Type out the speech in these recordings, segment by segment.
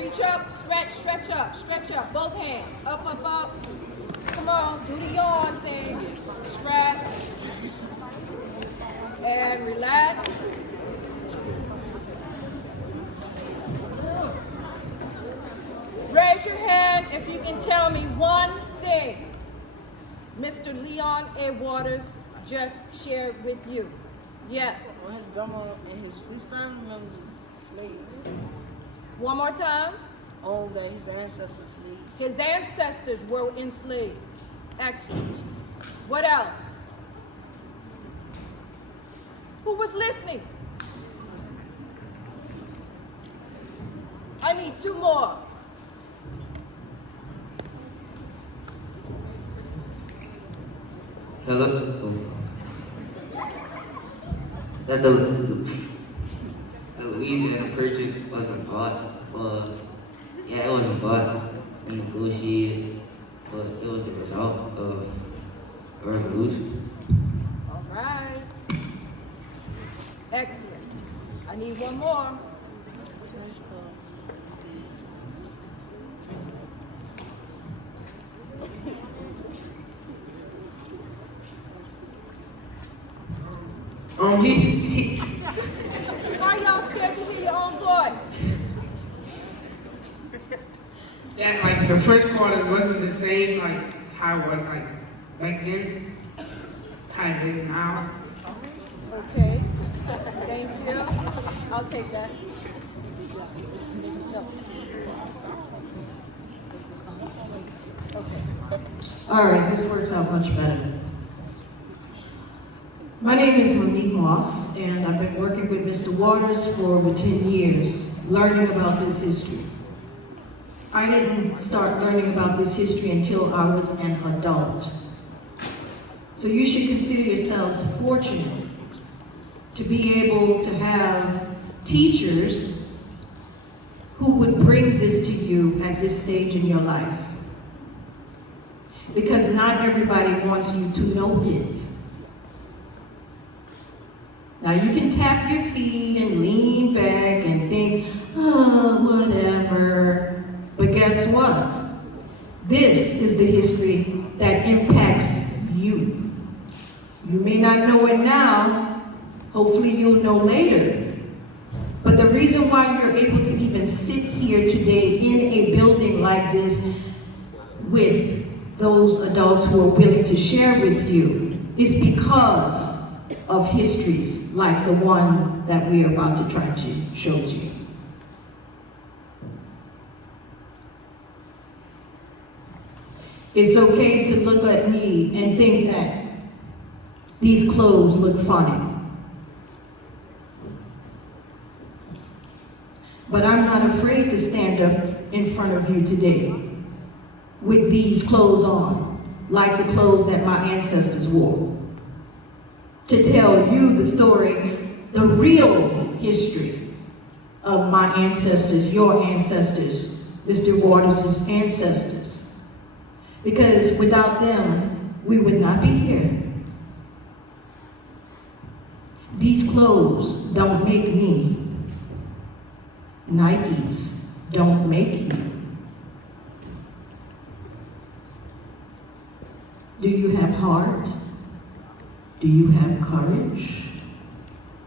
Reach up, stretch up, stretch up. Both hands. Up, up, up. Come on, do the yawn thing. Stretch. And relax. Raise your hand if you can tell me one thing Mr. Leon A. Waters just shared with you. Yes. Well, his grandma and his family members are slaves. One more time. That his ancestors enslaved. His ancestors were enslaved. Excellent. What else? Who was listening? I need two more. Hello? That the Louisiana Purchase wasn't bought. Yeah, it wasn't bought and negotiated, but it was the result of a revolution. All right. Excellent. I need one more. Why are y'all scared to hear your own voice? Yeah, like the first quarter wasn't the same like how it was like back then, how it is now. Okay. Thank you. I'll take that. Okay. All right, this works out much better. My name is Monique Moss, and I've been working with Mr. Waters for over 10 years, learning about this history. I didn't start learning about this history until I was an adult. So you should consider yourselves fortunate to be able to have teachers who would bring this to you at this stage in your life. Because not everybody wants you to know it. Now you can tap your feet and lean back and think, oh, whatever. But guess what? This is the history that impacts you. You may not know it now. Hopefully you'll know later. But the reason why you're able to even sit here today in a building like this with those adults who are willing to share with you is because of histories like the one that we are about to try to show to you. It's okay to look at me and think that these clothes look funny. But I'm not afraid to stand up in front of you today with these clothes on, like the clothes that my ancestors wore, to tell you the story, the real history of my ancestors, your ancestors, Mr. Waters' ancestors. Because without them, we would not be here. These clothes don't make me. Nikes don't make you. Do you have heart? Do you have courage?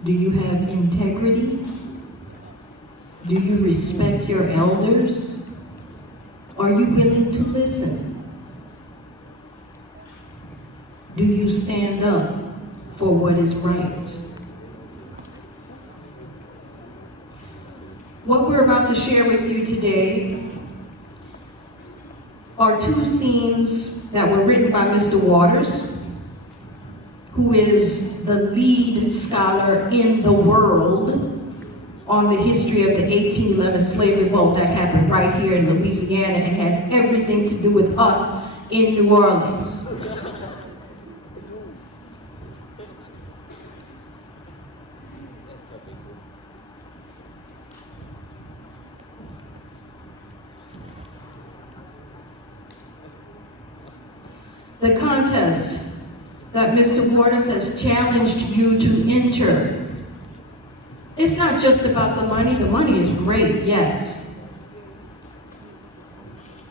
Do you have integrity? Do you respect your elders? Are you willing to listen? Do you stand up for what is right? What we're about to share with you today are two scenes that were written by Mr. Waters, who is the lead scholar in the world on the history of the 1811 Slave Revolt that happened right here in Louisiana and has everything to do with us in New Orleans. The contest that Mr. Waters has challenged you to enter, it's not just about the money. The money is great, yes.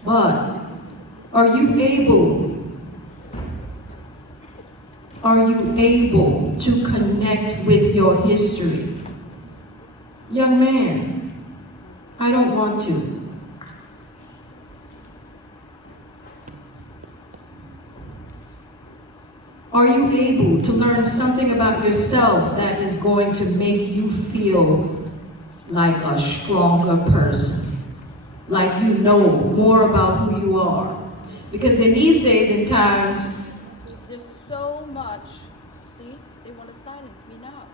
But are you able to connect with your history? Young man, I don't want to. Are you able to learn something about yourself that is going to make you feel like a stronger person? Like you know more about who you are? Because in these days and times, There's so much. See, they want to silence me now.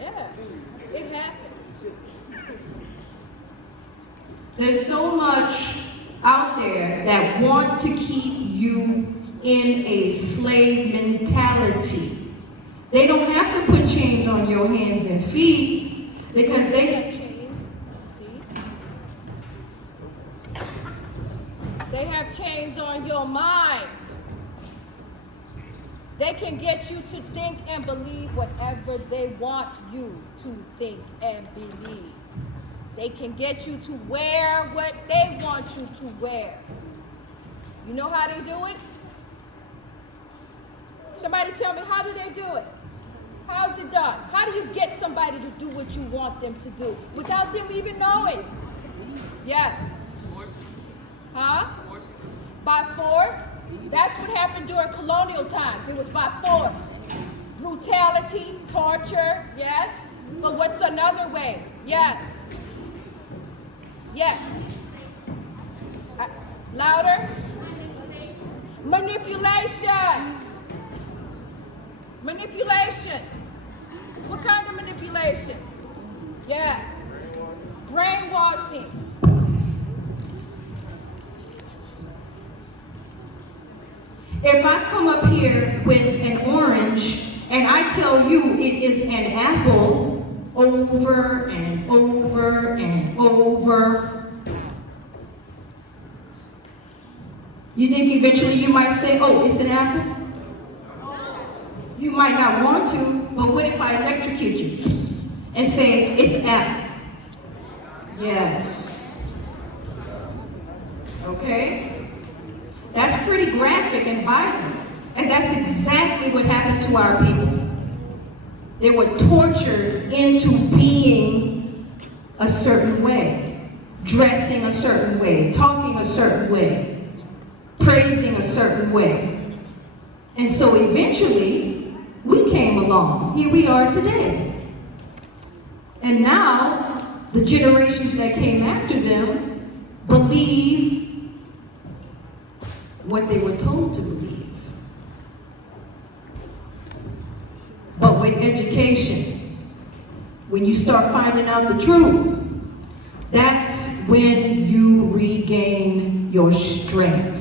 Yeah, it happens. there's so much out there that want to keep you in a slave mentality. They don't have to put chains on your hands and feet because They they have chains. See, they have chains on your mind. They can get you to think and believe whatever they want you to think and believe. They can get you to wear what they want you to wear. You know how they do it? Somebody tell me, how do they do it? How's it done? How do you get somebody to do what you want them to do without them even knowing? Yes. Huh? By force? That's what happened during colonial times. It was by force. Brutality, torture, yes. But what's another way? Yes. Yeah. Louder. Manipulation. Manipulation. What kind of manipulation? Yeah. Brainwashing. If I come up here with an orange and I tell you it is an apple over and over and over, you think eventually you might say, oh, it's an apple? You might not want to, but what if I electrocute you and say it's apple? Yes. Okay? That's pretty graphic and violent. And that's exactly what happened to our people. They were tortured into being a certain way, dressing a certain way, talking a certain way, praising a certain way. And so eventually, we came along. Here we are today. And now, the generations that came after them believe what they were told to believe. But with education, when you start finding out the truth, that's when you regain your strength.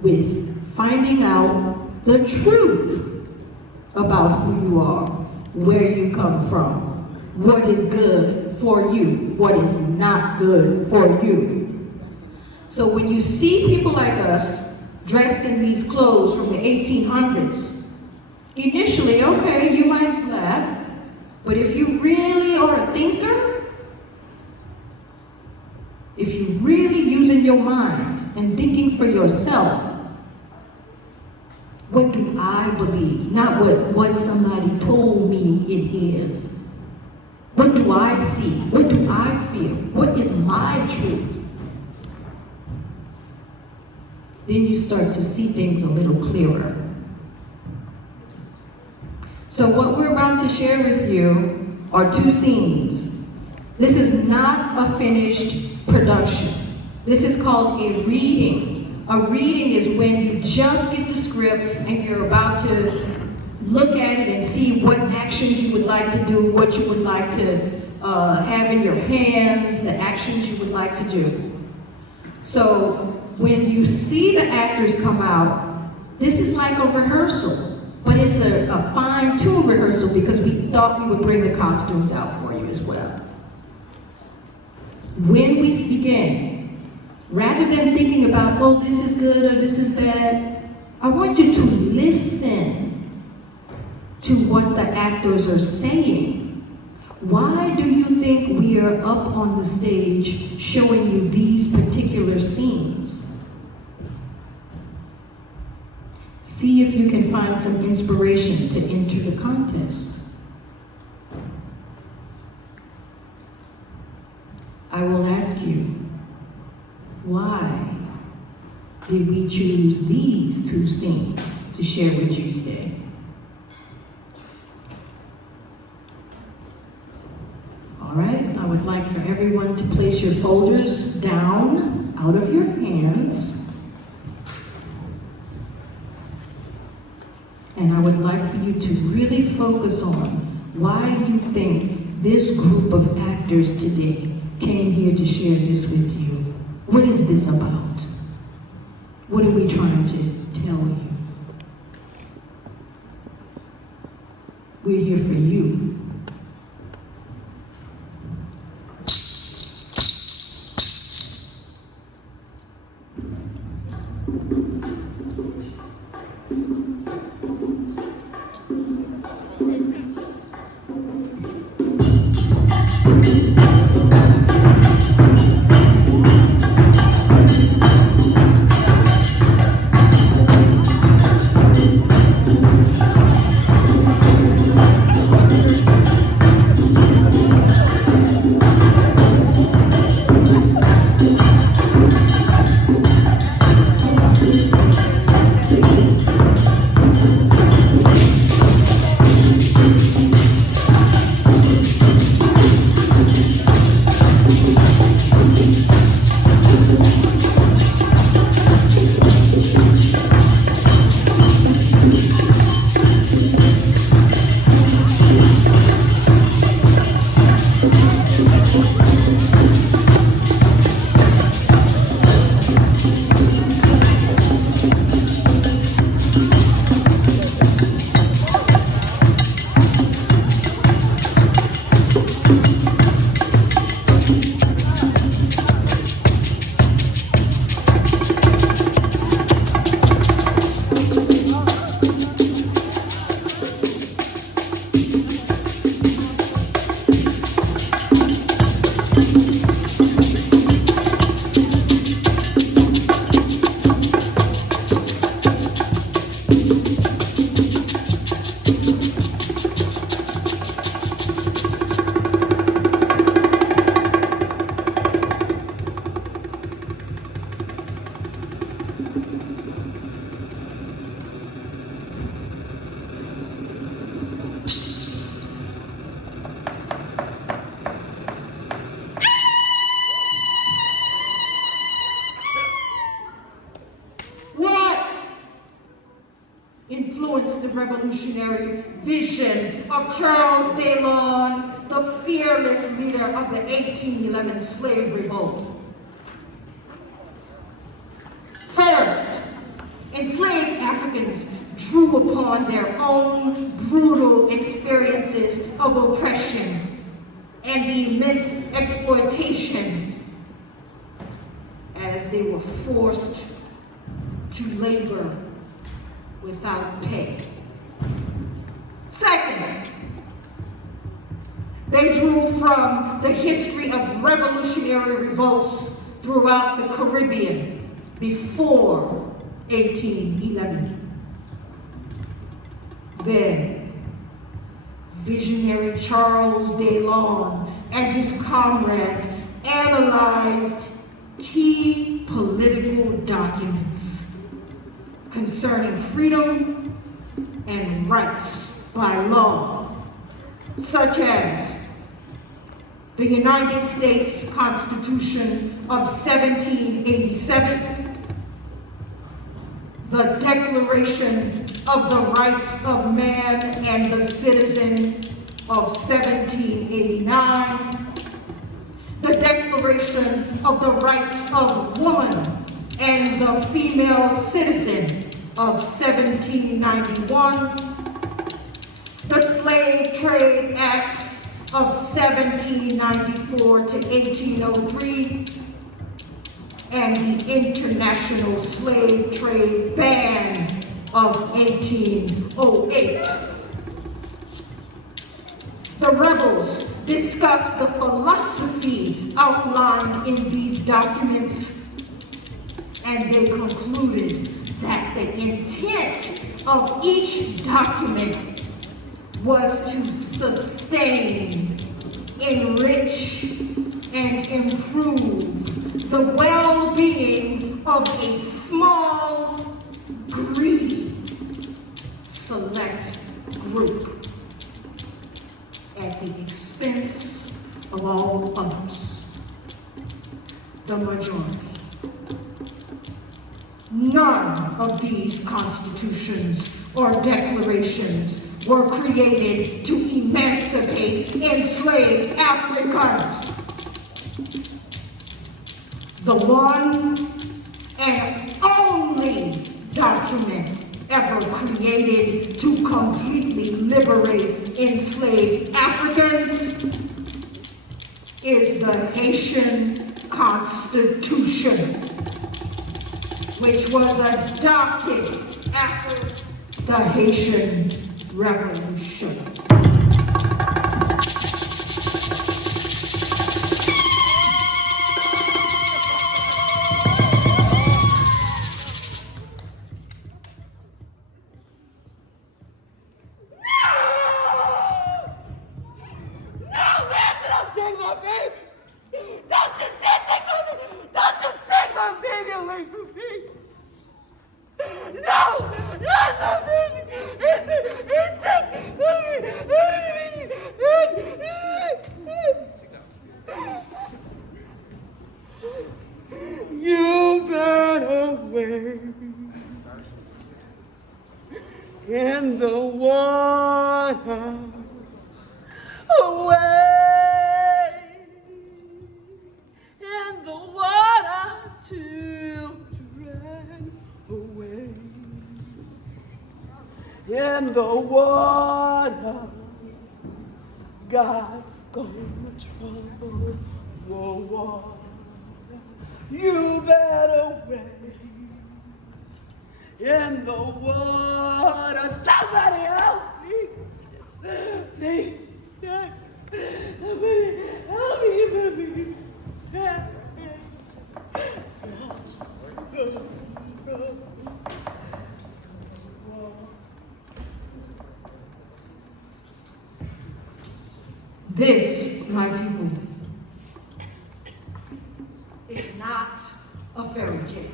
With finding out the truth about who you are, where you come from, what is good for you, what is not good for you. So when you see people like us dressed in these clothes from the 1800s, initially, okay, you might laugh, but if you really are a thinker, if you're really using your mind and thinking for yourself, what do I believe? Not what somebody told me it is. What do I see? What do I feel? What is my truth? Then you start to see things a little clearer. So what we're about to share with you are two scenes. This is not a finished production. This is called a reading. A reading is when you just get the script and you're about to look at it and see what actions you would like to do, what you would like to have in your hands, the actions you would like to do. So when you see the actors come out, this is like a rehearsal, but it's a fine-tuned rehearsal because we thought we would bring the costumes out for you as well. When we begin, rather than thinking about, oh, this is good or this is bad, I want you to listen to what the actors are saying. Why do you think we are up on the stage showing you these particular scenes? See if you can find some inspiration to enter the contest. I will ask you, why did we choose these two scenes to share with you today? All right, I would like for everyone to place your folders down out of your hands. And I would like for you to really focus on why you think this group of actors today came here to share this with you. What is this about? What are we trying to tell you? We're here for you. Influenced the revolutionary vision of Charles Deslondes, the fearless leader of the 1811 Slave Revolt. First, enslaved Africans drew upon their own brutal experiences of oppression and the immense exploitation as they were forced to labor without pay. Second, they drew from the history of revolutionary revolts throughout the Caribbean before 1811. Then, visionary Charles Deslondes and his comrades analyzed key political documents concerning freedom and rights by law, such as the United States Constitution of 1787, the Declaration of the Rights of Man and the Citizen of 1789, the Declaration of the Rights of Woman and the Female Citizen of 1791, the Slave Trade Acts of 1794 to 1803, and the International Slave Trade Ban of 1808. The rebels discussed the philosophy outlined in these documents, and they concluded that the intent of each document was to sustain, enrich, and improve the well-being of a small, greedy, select group at the expense of all others, the majority. None of these constitutions or declarations were created to emancipate enslaved Africans. The one and only document ever created to completely liberate enslaved Africans is the Haitian Constitution, which was adopted after the Haitian Revolution. You better wait in the water, away in the water, children, away in the water. God's gonna trouble the water. You better wait in the water. Somebody help me. Somebody help me. This, my people, is not a fairy tale.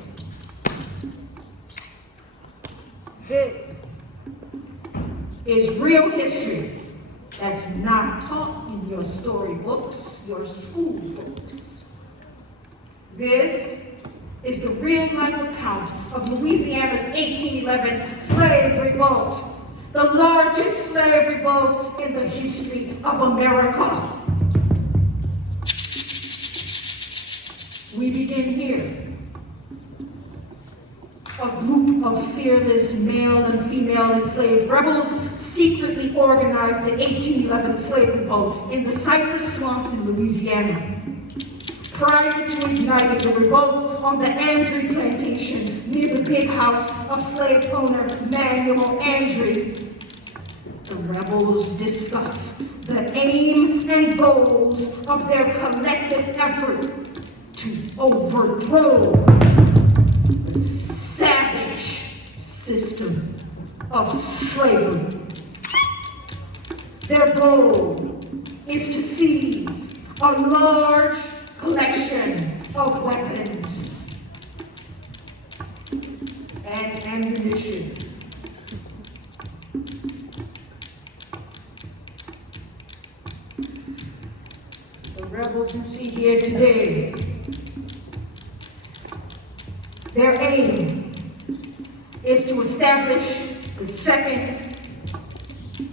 This is real history that's not taught in your storybooks, your school books. This is the real-life account of Louisiana's 1811 Slave Revolt, the largest slave revolt in the history of America. We begin here. A group of fearless male and female enslaved rebels secretly organized the 1811 Slave Revolt in the cypress swamps in Louisiana. Prior to igniting the revolt on the Andre plantation near the big house of slave owner Manuel Andre, the rebels discussed the aim and goals of their collective effort to overthrow the savage system of slavery. Their goal is to seize a large collection of weapons and ammunition. The rebels you see here today, their aim is to establish the second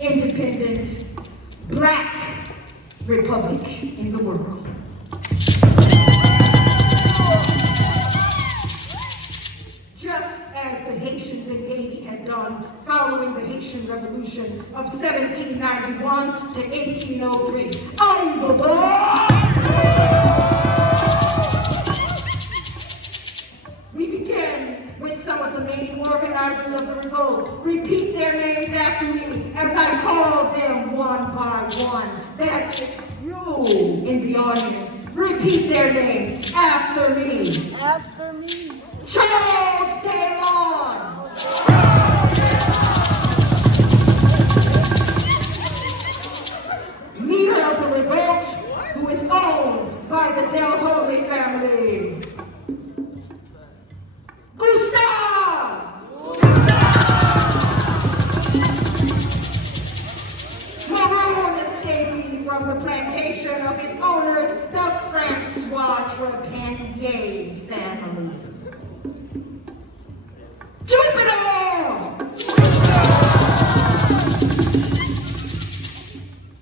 independent Black republic in the world. Just as the Haitians in Haiti had done following the Haitian Revolution of 1791 to 1803. On the board! We begin with some of the main organizers of the revolt. Repeat their names after me as I call them one by one. That is Who in the audience repeat their names after me? After me. Charles Deslondes. Leader of the revolt, who is owned by the Deslondes family. Gustav! Maroon escapees from the plantation of his owners, the Francois Trepanier family. Jupiter!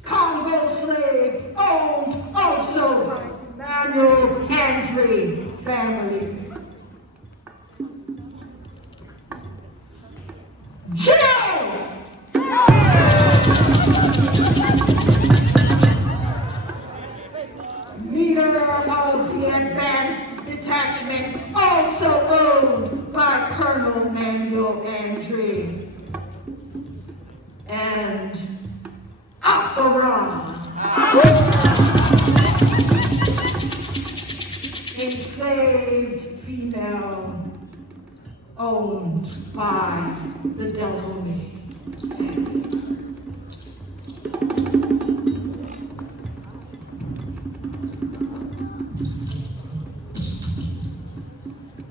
Congo slave owned also by Emmanuel Andre family. Jill! Leader of the advanced detachment, also owned by Colonel Manuel Andre. And Opera. Enslaved female owned by the Deslondes family.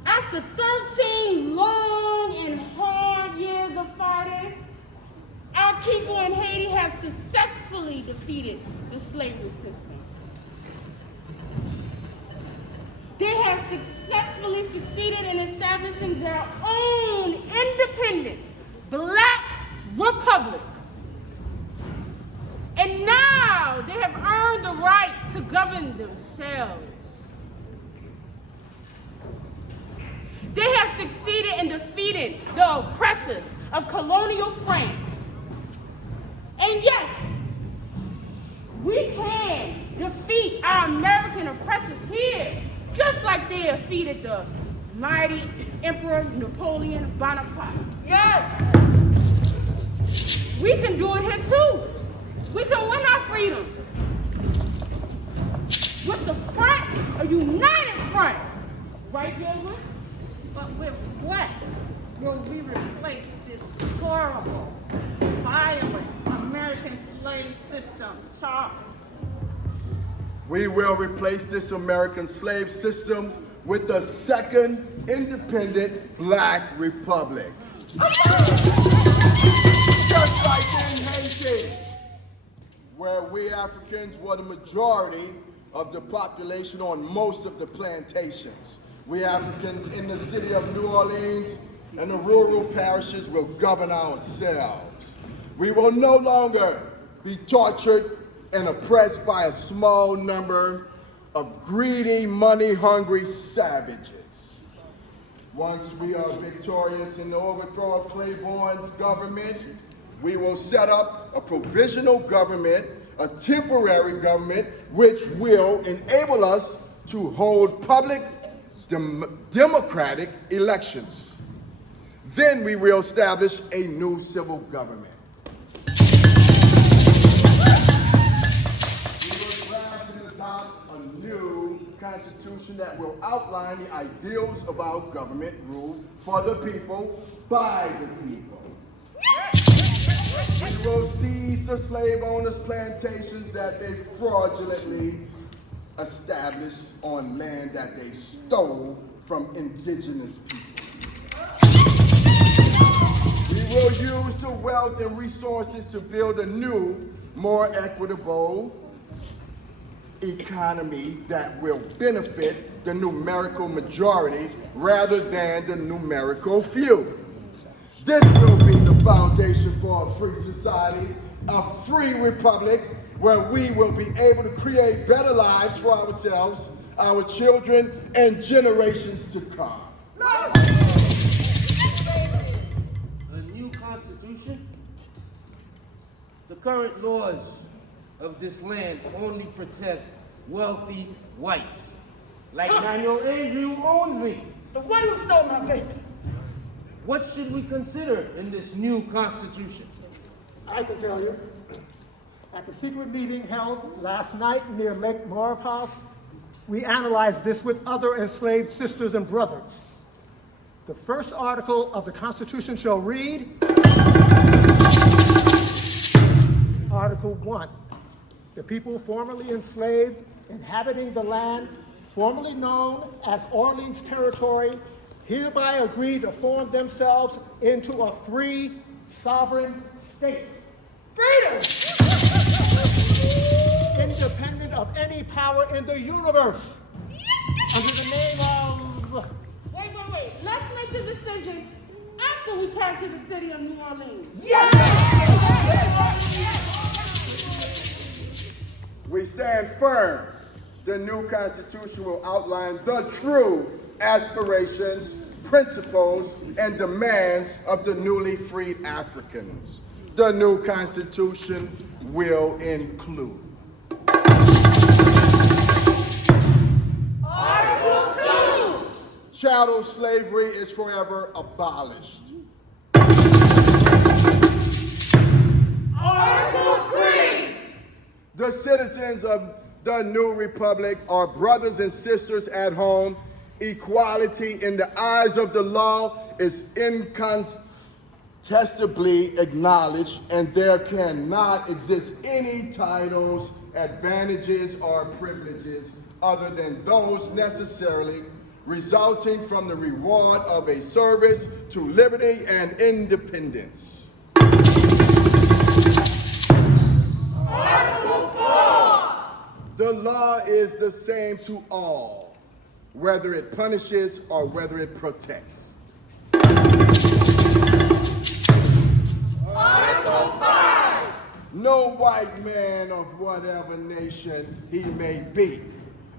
After 13 long and hard years of fighting, our people in Haiti have successfully defeated the slavery system. They have successfully succeeded in establishing their own independent Black republic. And now they have earned the right to govern themselves. They have succeeded in defeating the oppressors of colonial France. And yes, we can defeat our American oppressors here, just like they defeated the mighty Emperor Napoleon Bonaparte. Yes! We can do it here too. We can win our freedom. With the front, a united front. Right, Gilbert? But with what will we replace this horrible, violent American slave system, Charles? We will replace this American slave system with the second independent Black republic. Just like in Haiti, where we Africans were the majority of the population on most of the plantations. We Africans in the city of New Orleans and the rural parishes will govern ourselves. We will no longer be tortured and oppressed by a small number of greedy, money-hungry savages. Once we are victorious in the overthrow of Claiborne's government, we will set up a provisional government, a temporary government, which will enable us to hold public democratic elections. Then we will establish a new civil government. We will draft and adopt a new constitution that will outline the ideals of our government rule for the people, by the people. We will seize the slave owners' plantations that they fraudulently established on land that they stole from indigenous people. We will use the wealth and resources to build a new, more equitable economy that will benefit the numerical majority rather than the numerical few. This will be the foundation for a free society, a free republic, where we will be able to create better lives for ourselves, our children, and generations to come. A new constitution? The current laws of this land only protect wealthy whites, like Manuel Andrew who owns me. The one who stole my baby. What should we consider in this new constitution? I can tell you. At the secret meeting held last night near Lake Maurepas, we analyzed this with other enslaved sisters and brothers. The first article of the Constitution shall read, Article 1, the people formerly enslaved inhabiting the land formerly known as Orleans Territory hereby agree to form themselves into a free, sovereign state. Freedom! Independent of any power in the universe. Under the name of... Wait. Let's make the decision after we capture the city of New Orleans. We stand firm. The new Constitution will outline the true aspirations, principles, and demands of the newly freed Africans. The new Constitution will include Article 2! chattel slavery is forever abolished. Article 3! The citizens of the new republic are brothers and sisters at home. Equality in the eyes of the law is incontestably acknowledged, and there cannot exist any titles, advantages, or privileges other than those necessarily resulting from the reward of a service to liberty and independence. Article 4! The law is the same to all, whether it punishes or whether it protects. Article 5! No white man of whatever nation he may be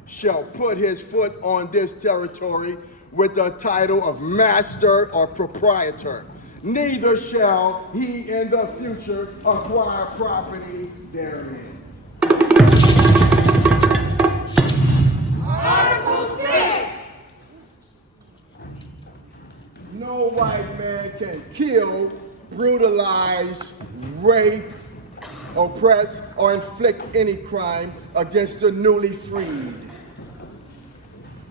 shall put his foot on this territory with the title of master or proprietor. Neither shall he in the future acquire property therein. Article 6! No white man can kill, brutalize, rape, oppress, or inflict any crime against the newly freed.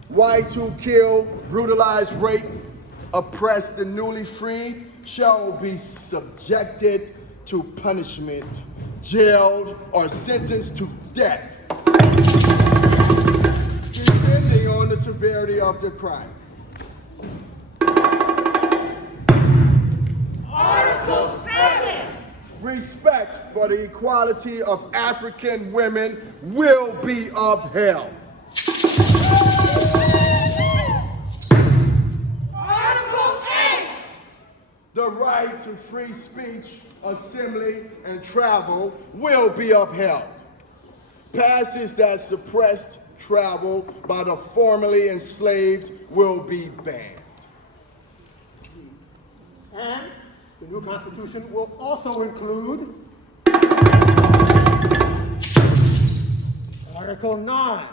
Whites who kill, brutalize, rape, oppress the newly freed shall be subjected to punishment, jailed, or sentenced to death, depending on the severity of the crime. Article 7! Respect for the equality of African women will be upheld. Article 8! The right to free speech, assembly, and travel will be upheld. Passes that suppressed travel by the formerly enslaved will be banned. And the new Constitution will also include Article 9.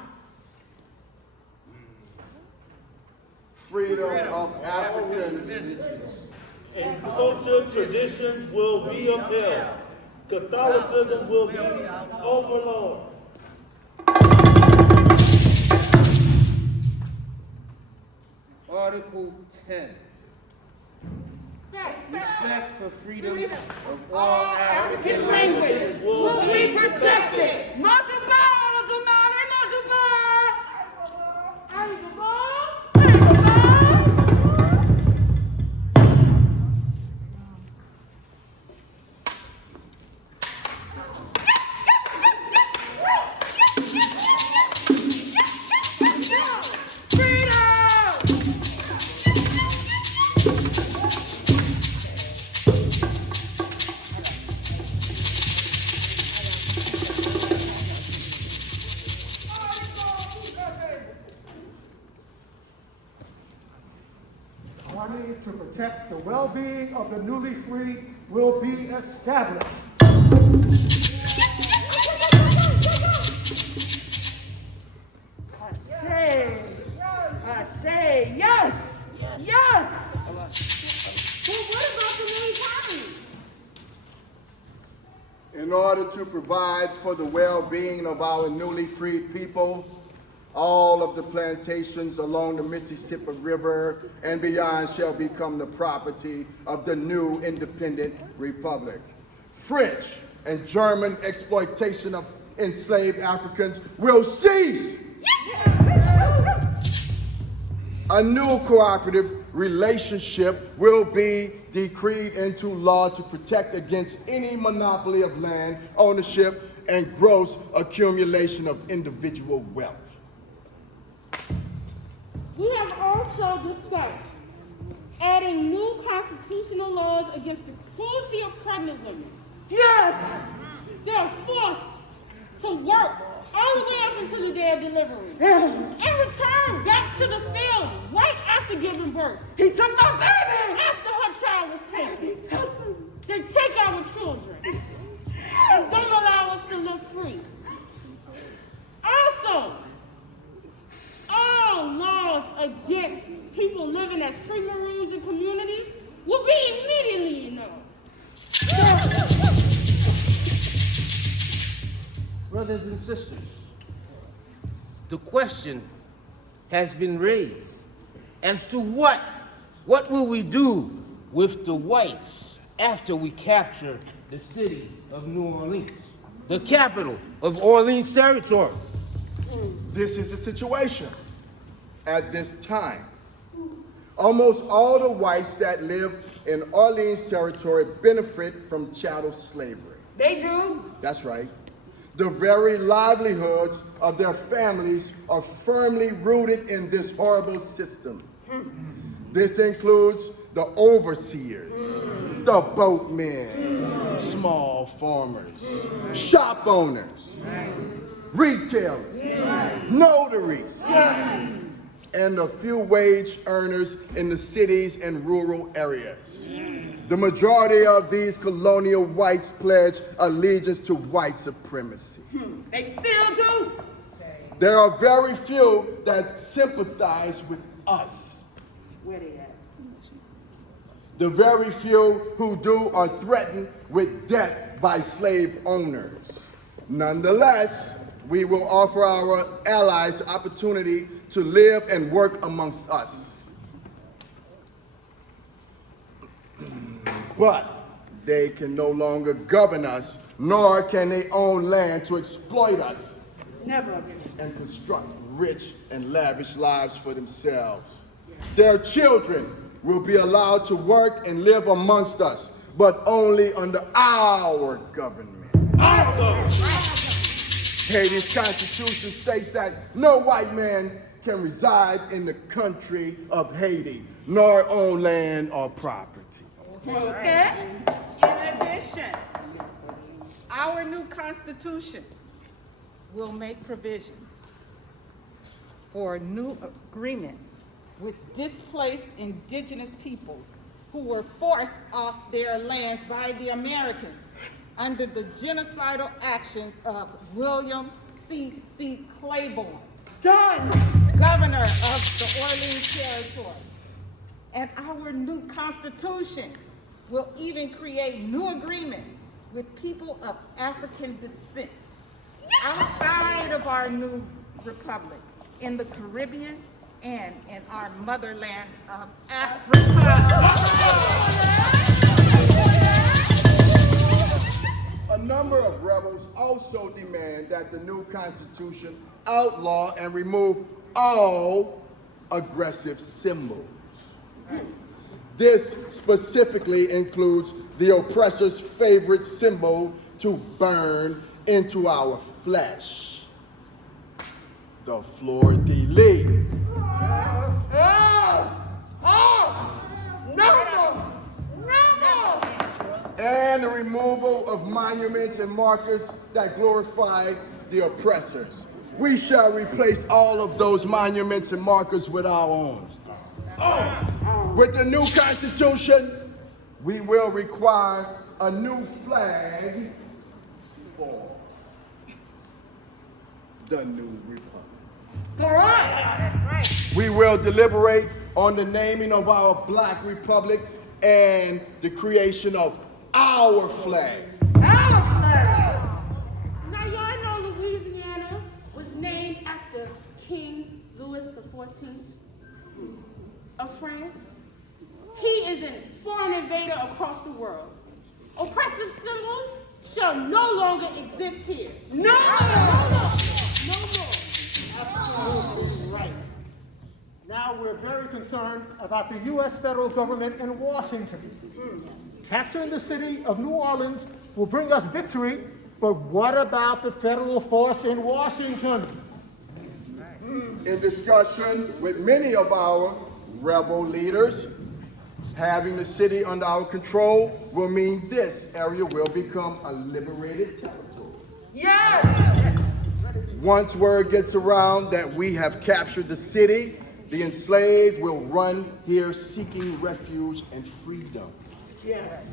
Freedom of African And culture traditions will be upheld. Catholicism will be overlord. Article 10. Respect for freedom of all African languages will be protected. Army to protect the well-being of the newly free will be established. I say yes. Yes. But what about the new economy? In in order to provide for the well-being of our newly freed people, all of the plantations along the Mississippi River and beyond shall become the property of the new independent republic. French and German exploitation of enslaved Africans will cease. A new cooperative relationship will be decreed into law to protect against any monopoly of land ownership and gross accumulation of individual wealth. We have also discussed adding new constitutional laws against the cruelty of pregnant women. Yes! They are forced to work all the way up until the day of delivery. Yeah. And return back to the field right after giving birth. He took the baby! After her child was taken. They take our children and don't allow us to live free. Also, all laws against people living as free maroons in communities will be immediately annulled. Brothers and sisters, the question has been raised as to what will we do with the whites after we capture the city of New Orleans, the capital of Orleans territory. This is the situation at this time. Almost all the whites that live in Orleans territory benefit from chattel slavery. They do? That's right. The very livelihoods of their families are firmly rooted in this horrible system. This includes the overseers, the boatmen, small farmers, shop owners, retailers, notaries, and a few wage earners in the cities and rural areas. The majority of these colonial whites pledge allegiance to white supremacy. They still do? There are very few that sympathize with us. Where they at? The very few who do are threatened with death by slave owners. Nonetheless, we will offer our allies the opportunity to live and work amongst us. But they can no longer govern us, nor can they own land to exploit us Never. and construct rich and lavish lives for themselves. Their children will be allowed to work and live amongst us, but only under our government. Haiti's constitution states that no white man can reside in the country of Haiti, nor own land or property. Okay. In addition, our new constitution will make provisions for new agreements with displaced indigenous peoples who were forced off their lands by the Americans under the genocidal actions of William C. Claiborne, governor of the Orleans Territory. And our new constitution will even create new agreements with people of African descent outside of our new republic, in the Caribbean and in our motherland of Africa. A number of rebels also demand that the new constitution outlaw and remove all aggressive symbols. This specifically includes the oppressor's favorite symbol to burn into our flesh, the fleur-de-lis. And the removal of monuments and markers that glorify the oppressors. We shall replace all of those monuments and markers with our own. With the new constitution, we will require a new flag for the new republic. All right. That's right. We will deliberate on the naming of our Black Republic and the creation of our flag. Our flag. XIV of France. He is a foreign invader across the world. Oppressive symbols shall no longer exist here. No! No more. Absolutely right. Now we're very concerned about the U.S. federal government in Washington. Capturing the city of New Orleans will bring us victory, but what about the federal force in Washington? In discussion with many of our rebel leaders, having the city under our control will mean this area will become a liberated territory. Yes! Once word gets around that we have captured the city, the enslaved will run here seeking refuge and freedom. Yes.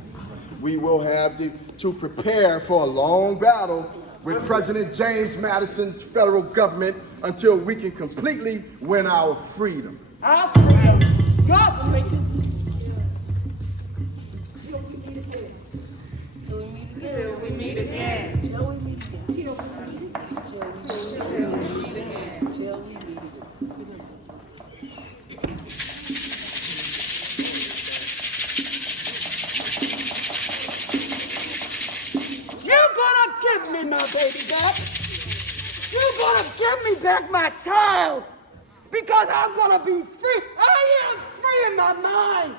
We will have to prepare for a long battle with President James Madison's federal government until we can completely win our freedom. Our freedom. God will make it. Till we meet again. Till we meet again. Till we meet again. Till we meet again. Till we meet again. You're gonna give me my baby back. You're gonna give me back my child. Because I'm gonna be free. I am free in my mind.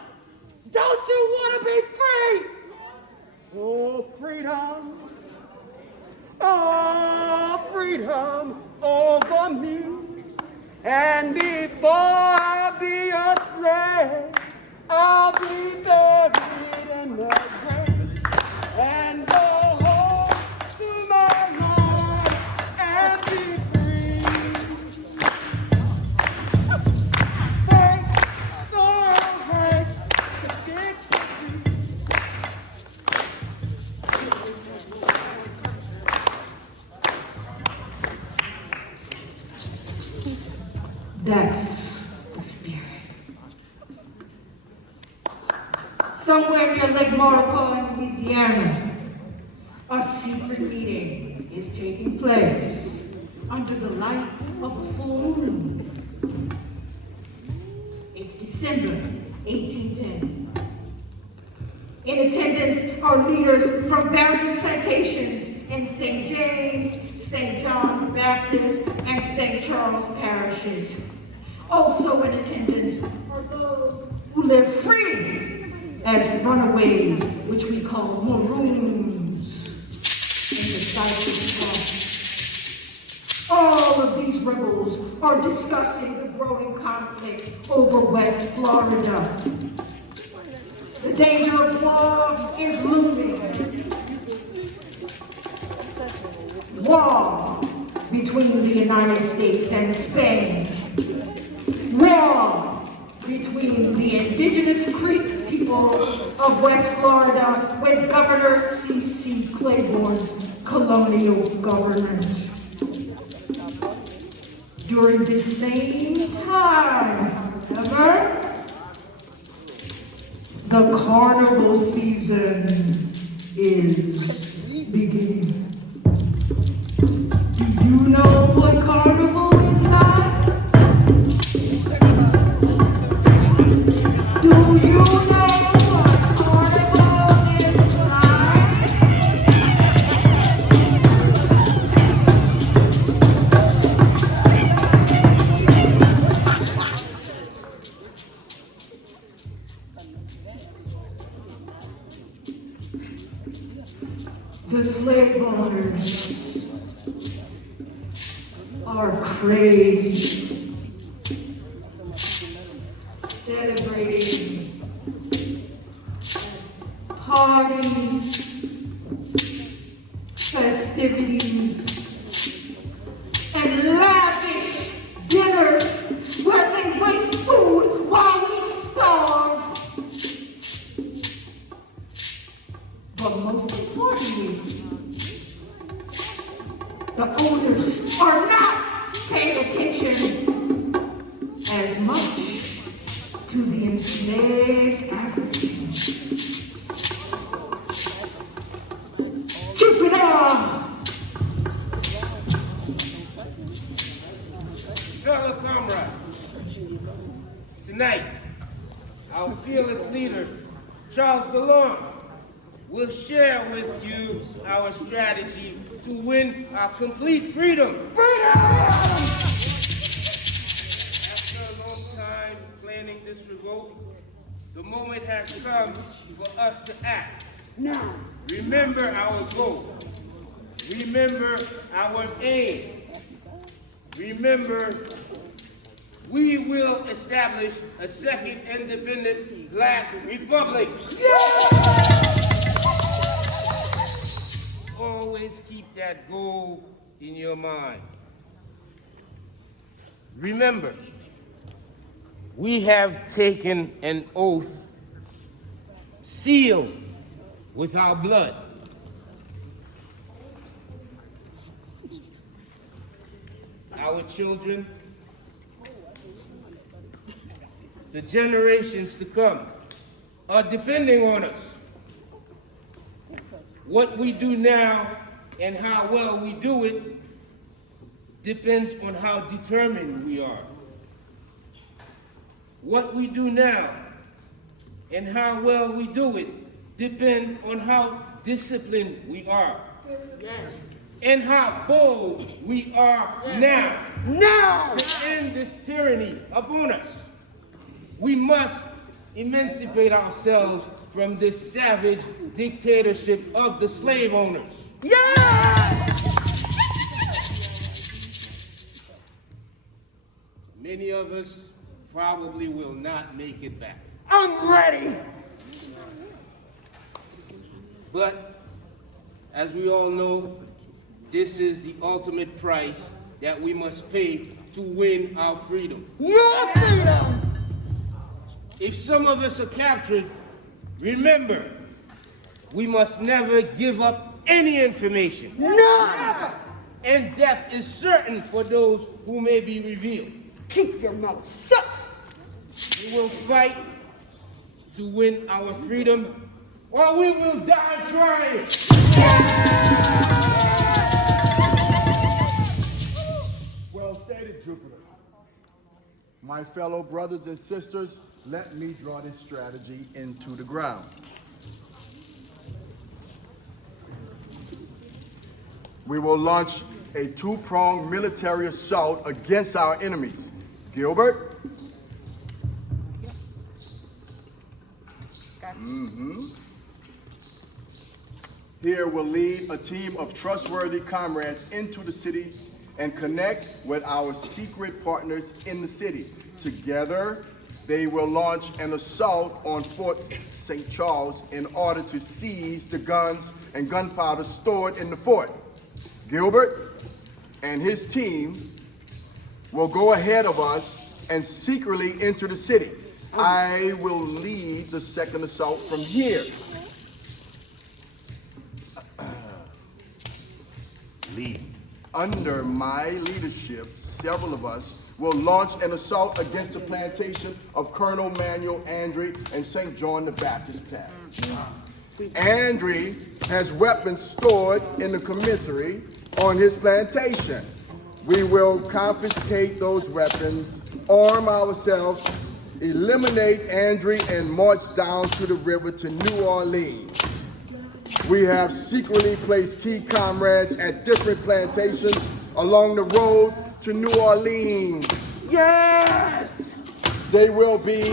Don't you wanna be free? Oh, freedom. Oh, freedom over me. And before I be a slave, I'll be buried in the grave. And go home to my life and be free. Thanks for a right to get free. That's the spirit. Somewhere near Lake Maurepas in Louisiana, a secret meeting is taking place under the light of a full moon. It's December 1810. In attendance are leaders from various plantations in St. James, St. John the Baptist, and St. Charles parishes. Also in attendance are those who live free as runaways, which we call maroons, in the South. All of these rebels are discussing the growing conflict over West Florida. The danger of war is looming. War between the United States and Spain. War between the indigenous Creek peoples of West Florida with Governor C.C. Claiborne's colonial government. During the same time, however, the carnival season is beginning. Do you know what carnival is like? Do you know what carnival is like? The slave owners are crazy, celebrating parties, festivities, and lavish dinners where they waste food while we starve. But most importantly, the owners are not paying attention as much to the enslaved Africans. Jupiter! Fellow comrade, Tonight, our fearless leader, Charles Deslondes, will share with you our strategy to win our complete freedom. After a long time planning this revolt, the moment has come for us to act. Now, Remember our goal. Remember our aim. Remember, we will establish a second independent Black Republic. Always keep that goal in your mind. Remember, we have taken an oath sealed with our blood. Our children, the generations to come, are depending on us. What we do now and how well we do it depends on how determined we are. What we do now and how well we do it depend on how disciplined we are. Yes. And how bold we are now to end this tyranny upon us. We must emancipate ourselves from this savage dictatorship of the slave owners. Many of us probably will not make it back. I'm ready. But as we all know, this is the ultimate price that we must pay to win our freedom. Your freedom. If some of us are captured, remember, we must never give up any information. No. And death is certain for those who may be revealed. Keep your mouth shut. We will fight to win our freedom, or we will die trying. Well stated, Jupiter. My fellow brothers and sisters, let me draw this strategy into the ground. We will launch a two-pronged military assault against our enemies. Gilbert? Here will lead a team of trustworthy comrades into the city and connect with our secret partners in the city. Together, they will launch an assault on Fort St. Charles in order to seize the guns and gunpowder stored in the fort. Gilbert and his team will go ahead of us and secretly enter the city. I will lead the second assault from here. Under my leadership, several of us will launch an assault against the plantation of Colonel Manuel Andre and St. John the Baptist Parish. Andre has weapons stored in the commissary on his plantation. We will confiscate those weapons, arm ourselves, eliminate Andre, and march down to the river to New Orleans. We have secretly placed key comrades at different plantations along the road to New Orleans. Yes! They will be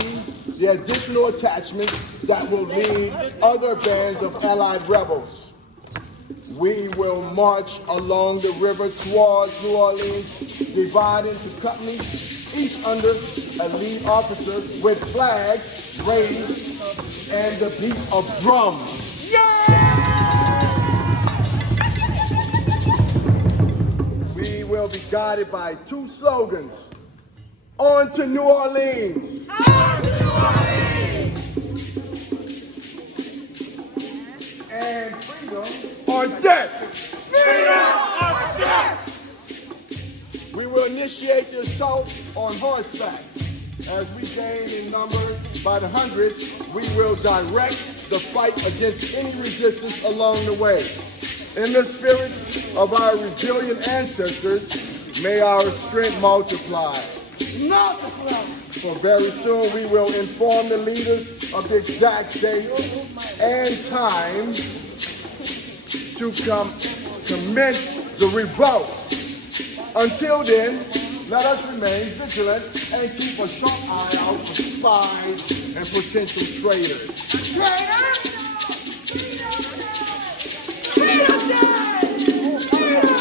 the additional attachments that will lead other bands of allied rebels. We will march along the river towards New Orleans, divide into companies, each under a lead officer with flags raised and the beat of drums. We will be guided by two slogans. On to New Orleans. On to New Orleans. And freedom or death. Freedom or death. We will initiate the assault on horseback. As we gain in number by the hundreds, we will direct the fight against any resistance along the way. In the spirit of our resilient ancestors, may our strength multiply. Multiply. for very soon we will inform the leaders of the exact date and time to commence the revolt. Until then, let us remain vigilant and keep a sharp eye out for spies and potential traitors. Traitors! Freedom Day! Freedom Day!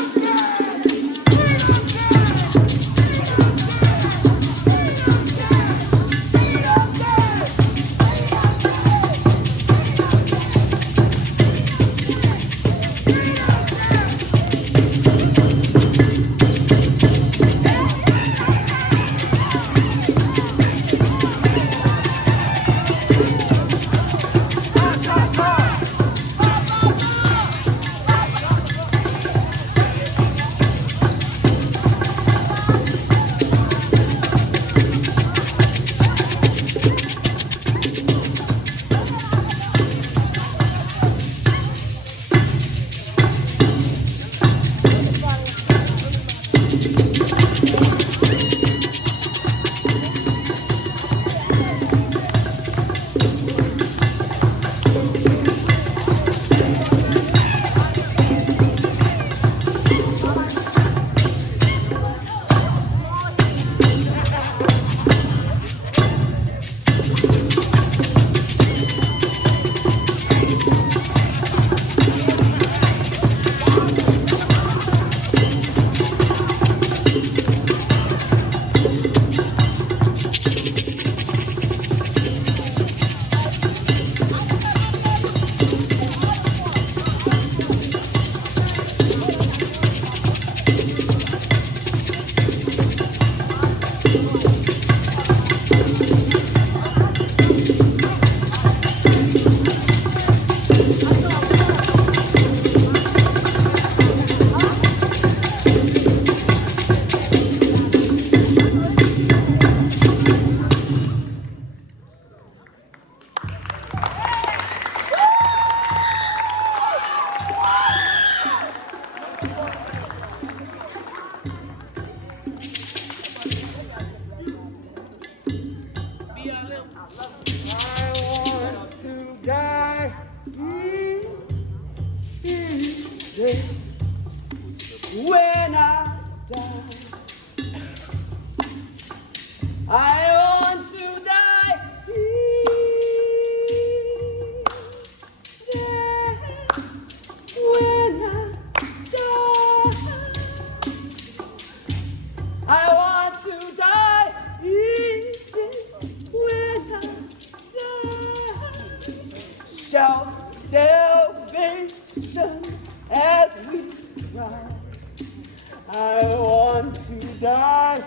When I die, I want to die when I die, I want to die when I die. Shout salvation as we rise. I want to die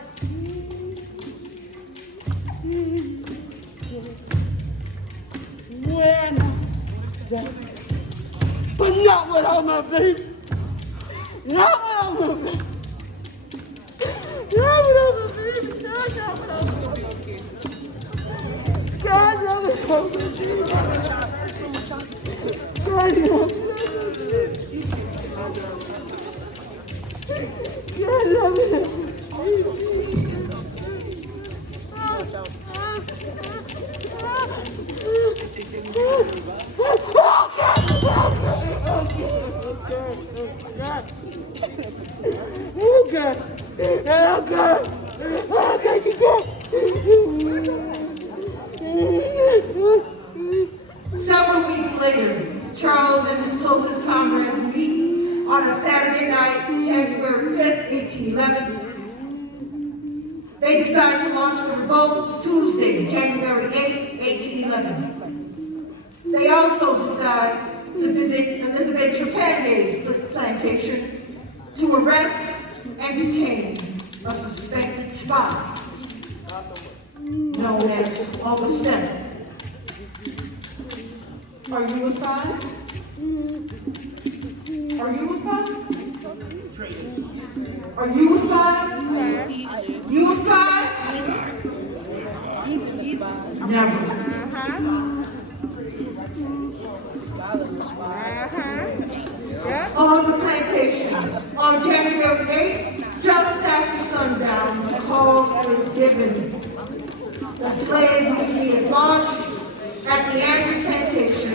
when I die, but not without my baby. Not without my baby. Not without my baby. Not without my baby. God, not without my baby. God, not without my baby. Several weeks later, Charles and his closest comrades meet on a Saturday night, January 5th, 1811. They decide to launch the revolt Tuesday, January 8th, 1811. They also decide to visit Elizabeth Trepanier's plantation to arrest and detain a suspected spy known as Augustine. Are you a spy? Are you a spy? Are you a spy? You a spy? Never. On the plantation, on January 8th, just after sundown, the call is given. The slave movement is launched at the Andrew Plantation,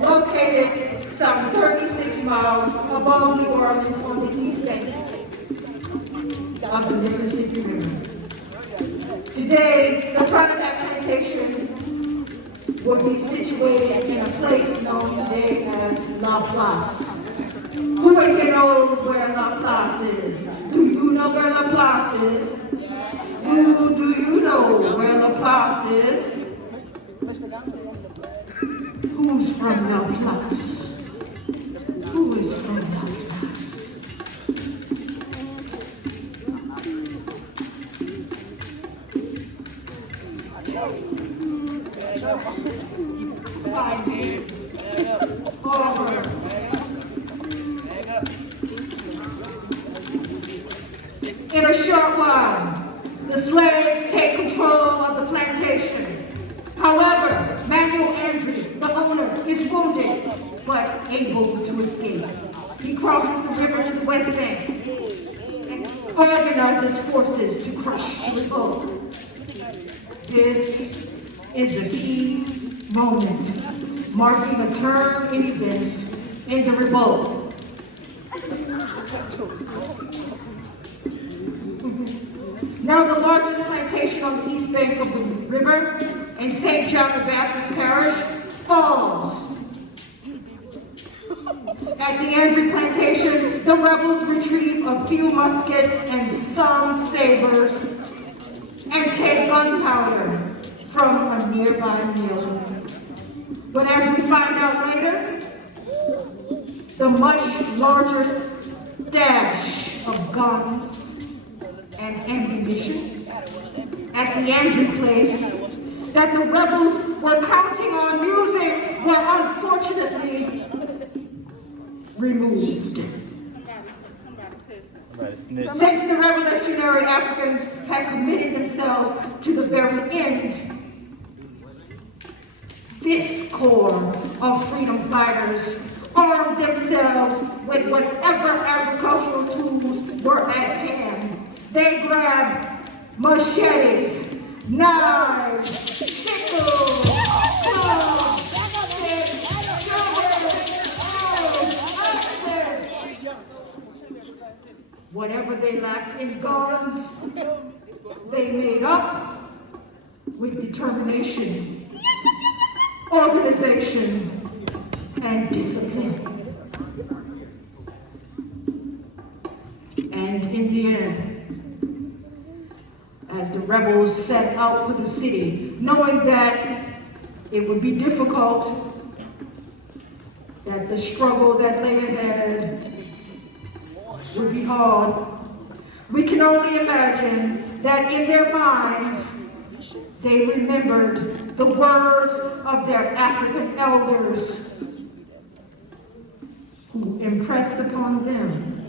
located some 36 miles above New Orleans on the east bank of the Mississippi River. Today, the front of that plantation will be situated in a place known today as La Place. Who in here knows where La Place is? Do you know where La Place is? Who do you know where La Place is? Who's from La Place? Who is from La Place? In a short while, the slaves take control of the plantation. However, Manuel Andrew, the owner, is wounded, but able to escape. He crosses the river to the west bank and organizes forces to crush the revolt. This is a key moment, marking a turn in events in the revolt. Now the largest plantation on the east bank of the river in St. John the Baptist Parish falls. At the Andrew Plantation, the rebels retrieve a few muskets and some sabers and take gunpowder from a nearby mill. But as we find out later, the much larger stash of guns and ammunition at the Andrew place that the rebels were counting on using were unfortunately removed. Since the revolutionary Africans had committed themselves to the very end, this corps of freedom fighters armed themselves with whatever agricultural tools were at hand. They grabbed machetes, knives, sickles, clubs, sticks, axes. Whatever they lacked in guns, they made up with determination, organization, and discipline. And in the end, as the rebels set out for the city, knowing that it would be difficult, that the struggle that lay ahead would be hard, we can only imagine that in their minds, they remembered the words of their African elders who impressed upon them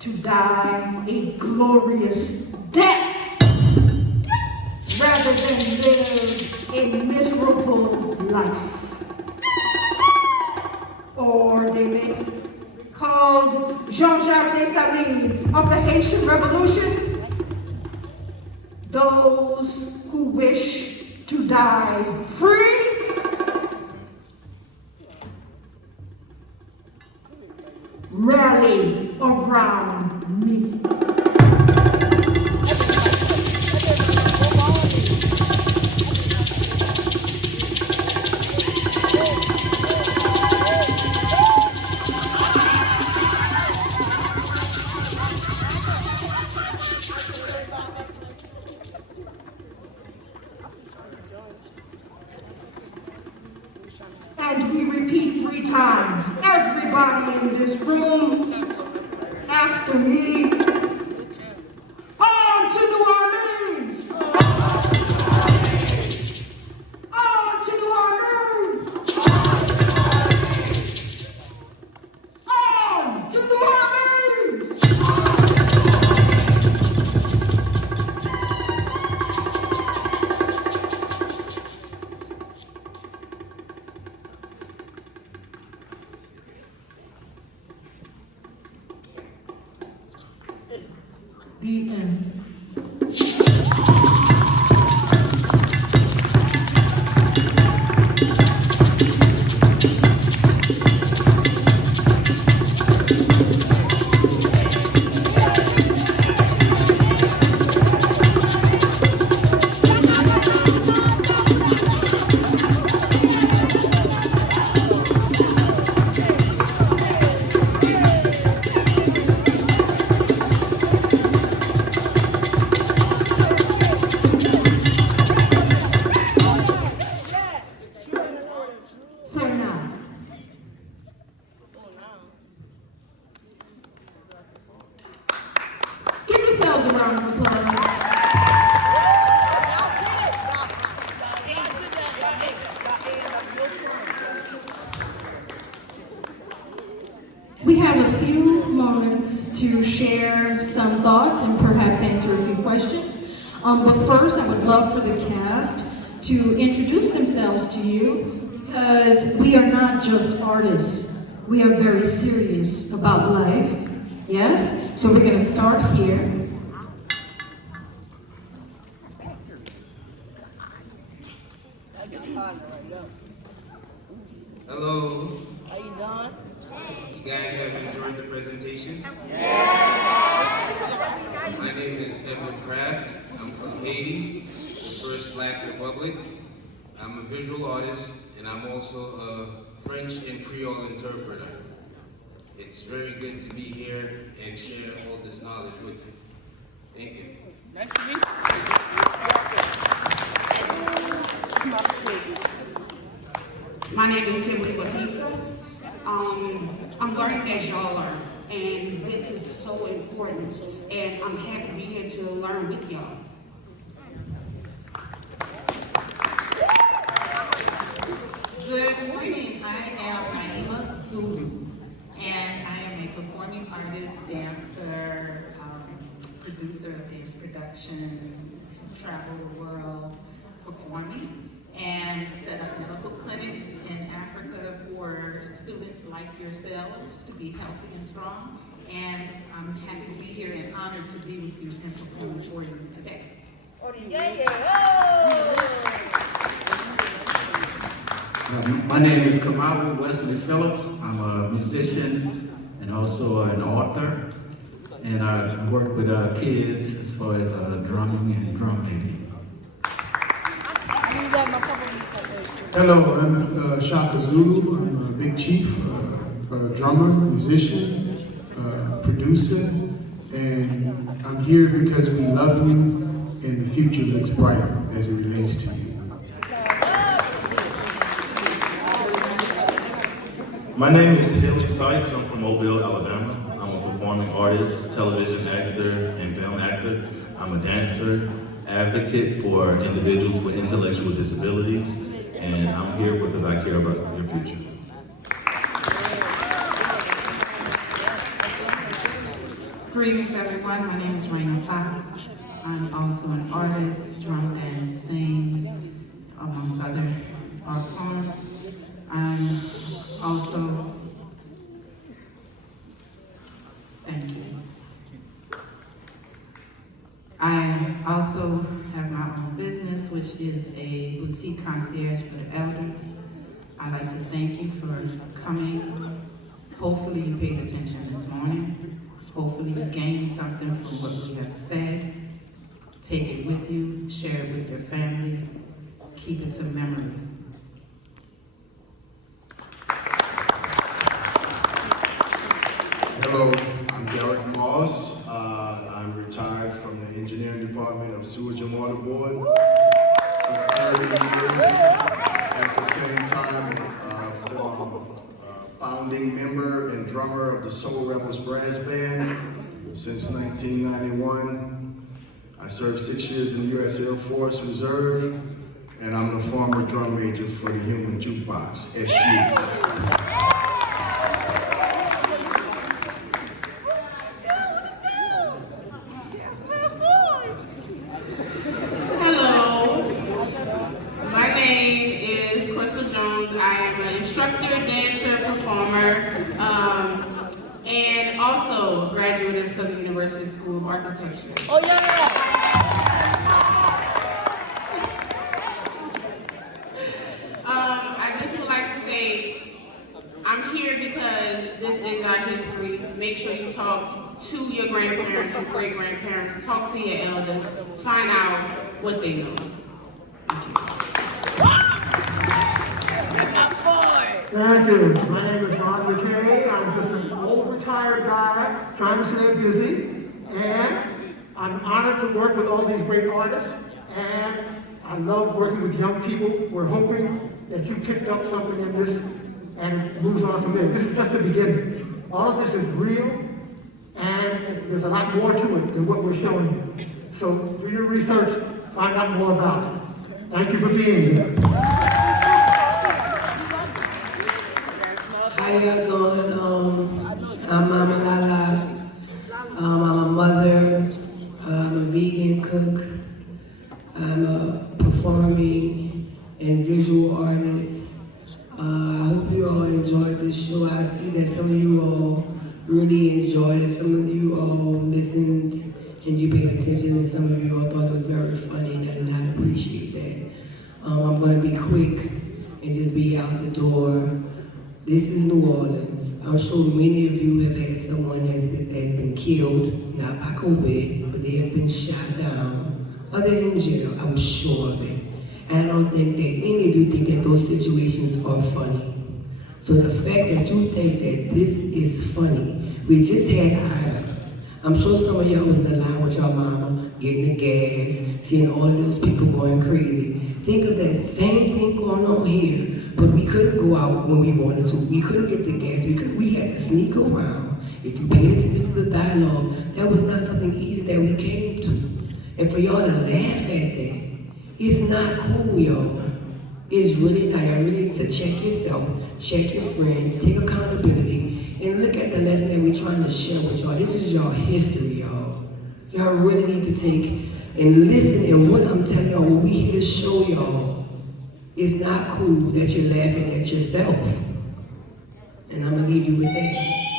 to die a glorious death rather than live a miserable life. Or they may called Jean-Jacques Deslondes of the Haitian Revolution, those who wish to die free rally around me. And we repeat 3 times. Everybody in this room, after me. On to New Orleans! On to New Orleans! On to New Orleans! The end. have a few moments to share some thoughts and perhaps answer a few questions. But first, I would love for the cast to introduce themselves to you, because we are not just artists. We are very serious about life. Yes? So we're going to start here. Hello. How you doing? You guys have enjoyed the presentation? My name is Edward Kraft. I'm from Haiti, the first Black Republic. I'm a visual artist, and I'm also a French and Creole interpreter. It's very good to be here and share all this knowledge with you. Thank you. Nice to meet you. My name is Kimberly Batista. I'm learning as y'all learn, and this is so important, and I'm happy to be here to learn with y'all. Good morning. I am Naima Zulu, and I am a performing artist, dancer, producer of dance productions, travel the world performing, and set up medical clinics in Africa for students like yourselves to be healthy and strong. And I'm happy to be here and honored to be with you and perform for you today. My name is Kamaru Wesley Phillips. I'm a musician and also an author. And I work with kids as far as drumming and drum making. Hello, I'm Shaka Zulu. I'm a Big Chief, a drummer, musician, producer, and I'm here because we love you and the future looks bright as it relates to you. My name is Haley Sykes. I'm from Mobile, Alabama. I'm a performing artist, television actor, and film actor. I'm a dancer, advocate for individuals with intellectual disabilities, and I'm here because I care about your future. Greetings, everyone. My name is Raina Fox. I'm also an artist, drum and sing, amongst other art forms. I'm also, thank you. I also have my own business, which is a boutique concierge for the elders. I'd like to thank you for coming. Hopefully you paid attention this morning. Hopefully you gained something from what we have said. Take it with you, share it with your family, keep it to memory. Hello, I'm Derek Moss. I'm retired from the engineering department of Sewage and Water Board for 30 years. At the same time, founding member and drummer of the Slave Revolt brass band since 1991. I served 6 years in the U.S. Air Force Reserve, and I'm the former drum major for the Human Jukebox, SU. I am an instructor, dancer, performer, and also a graduate of Southern University School of Architecture. Oh, yeah. I just would like to say, I'm here because this is our history. Make sure you talk to your grandparents, your great-grandparents, talk to your elders, find out what they know. Thank you. My name is Ron McKay. I'm just an old retired guy trying to stay busy. And I'm honored to work with all these great artists. And I love working with young people. We're hoping that you picked up something in this and it moves on from there. This is just the beginning. All of this is real, and there's a lot more to it than what we're showing you. So do your research, find out more about it. Thank you for being here. How y'all doing? I'm Mama Lala. I'm a mother. I'm a vegan cook. I'm a performing and visual artist. I hope you all enjoyed this show. I see that some of you all really enjoyed it. Some of you all listened and you paid attention, and some of you all thought it was very funny, and I did not appreciate that. I'm going to be quick and just be out the door. This is New Orleans. I'm sure many of you have had someone that's been killed, not by COVID, but they have been shot down, or they're in jail. I'm sure of it. And I don't think that any of you think that those situations are funny. So the fact that you think that this is funny, we just had Ida. I'm sure some of y'all was in the line with your mama, getting the gas, seeing all of those people going crazy. Think of that same thing going on here, but we couldn't go out when we wanted to. We couldn't get the gas. We had to sneak around. If you paid attention to the dialogue, that was not something easy that we came to. And for y'all to laugh at that, it's not cool, y'all. It's really not. Y'all really need to check yourself, check your friends, take accountability, and look at the lesson that we're trying to share with y'all. This is y'all history, y'all. Y'all really need to take and listen, and what I'm telling y'all, what we here to show y'all, is not cool that you're laughing at yourself. And I'm gonna leave you with that.